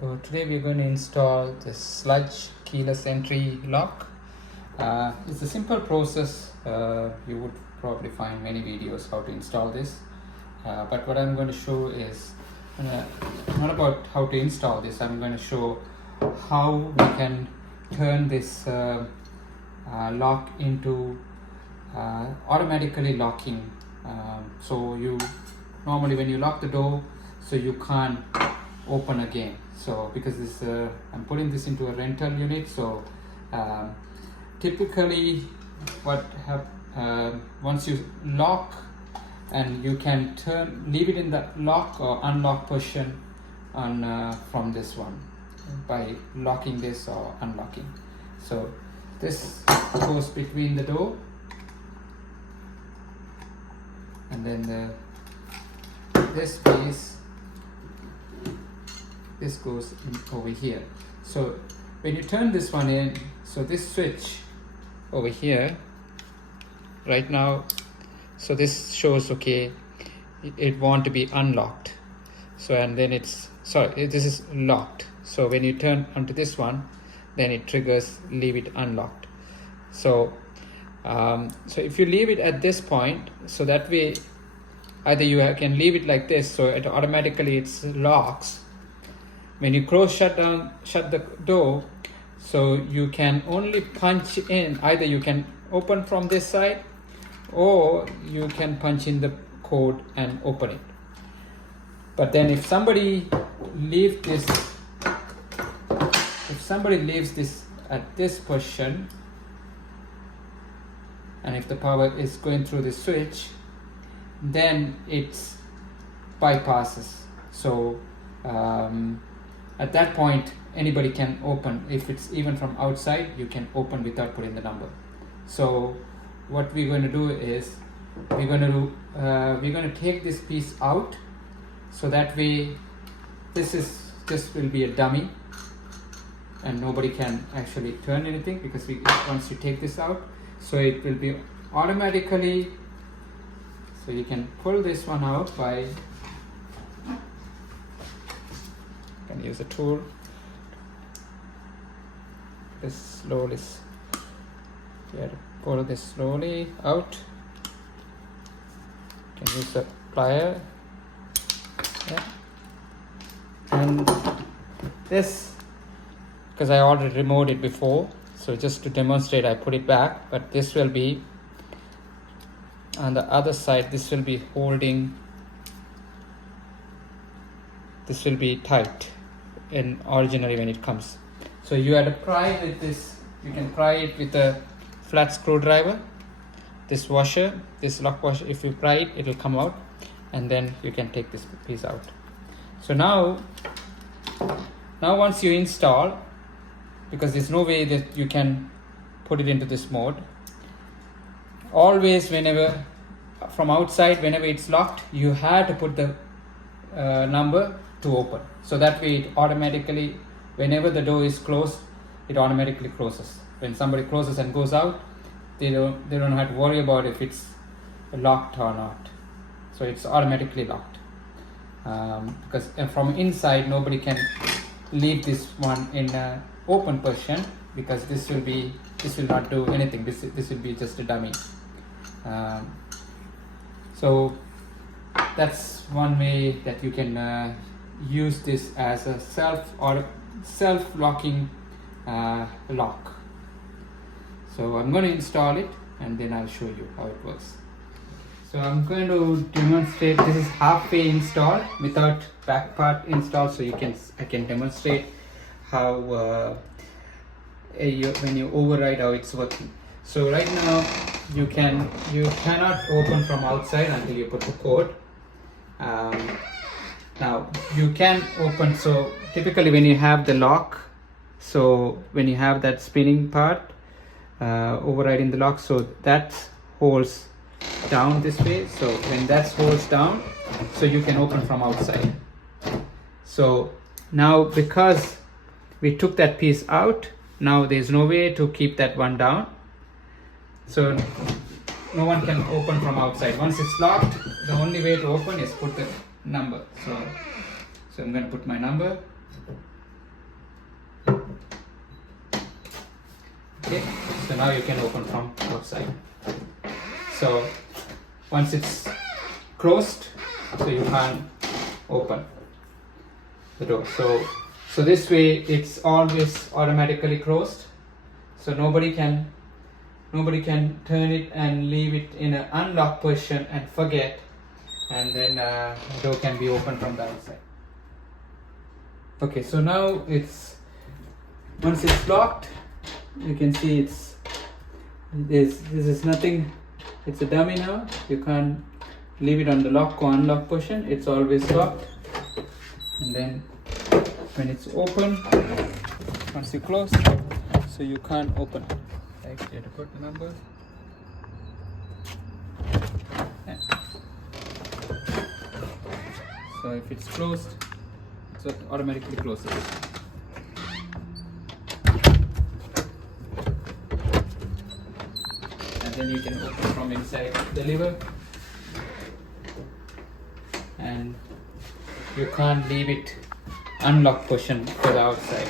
Today we're going to install this Schlage keyless entry lock. It's a simple process. You would probably find many videos how to install this. But what I'm going to show is not about how to install this. I'm going to show how we can turn this lock into automatically locking. So you normally when you lock the door, so you can't open again. So because this I'm putting this into a rental unit, so typically what once you lock, and you can leave it in the lock or unlock position on from this one by locking this or unlocking. So this goes between the door, and then this piece, this goes in over here. So when you turn this one in, so this switch over here right now, so this shows okay, it want to be unlocked. So and then it's sorry, this is locked. So when you turn onto this one, then it triggers leave it unlocked. So so if you leave it at this point, so that way either you can leave it like this, so it automatically it's locks. When you shut the door, so you can only punch in, either you can open from this side or you can punch in the code and open it. But then if somebody leaves this at this position, and if the power is going through the switch, then it's bypasses. So at that point anybody can open. If it's even from outside, you can open without putting the number. So what we're going to do is we're going to take this piece out, so that way this will be a dummy and nobody can actually turn anything, because once you take this out, so it will be automatically. So you can pull this one out by, you can use a tool. This slowly, you have to pull this slowly out. You can use a plier, yeah. And this, because I already removed it before, so just to demonstrate I put it back, but this will be on the other side. This will be holding, this will be tight in originally when it comes. So you have to pry it with this. You can pry it with a flat screwdriver, this washer, this lock washer. If you pry it, it will come out, and then you can take this piece out. So now once you install, because there's no way that you can put it into this mode, always whenever from outside, whenever it's locked, you have to put the number to open. So that way it automatically, whenever the door is closed, it automatically closes. When somebody closes and goes out, they don't have to worry about if it's locked or not. So it's automatically locked, because from inside nobody can leave this one in open position, because this will not do anything. This will be just a dummy. So that's one way that you can use this as a self-locking lock. So I'm going to install it and then I'll show you how it works. So I'm going to demonstrate. This is halfway installed without back part installed, so I can demonstrate how when you override how it's working. So right now you cannot open from outside until you put the code. Now you can open. So typically when you have the lock, so when you have that spinning part overriding the lock, so that holds down this way. So when that holds down, so you can open from outside. So now because we took that piece out, now there's no way to keep that one down. So no one can open from outside. Once it's locked, the only way to open is put the number. So I'm going to put my number. Okay, so now you can open from outside. So once it's closed, so you can't open the door. So this way it's always automatically closed, so nobody can turn it and leave it in an unlocked position and forget, and then the door can be opened from the outside. Okay, so now once it's locked, you can see this is nothing, it's a dummy now. You can't leave it on the lock or unlock position, it's always locked. And then when it's open, once you close, so you can't open it. Like, you have to put the number. Yeah. So if it's closed, so it automatically closes. And then you can open from inside the lever, and you can't leave it unlocked position for the outside.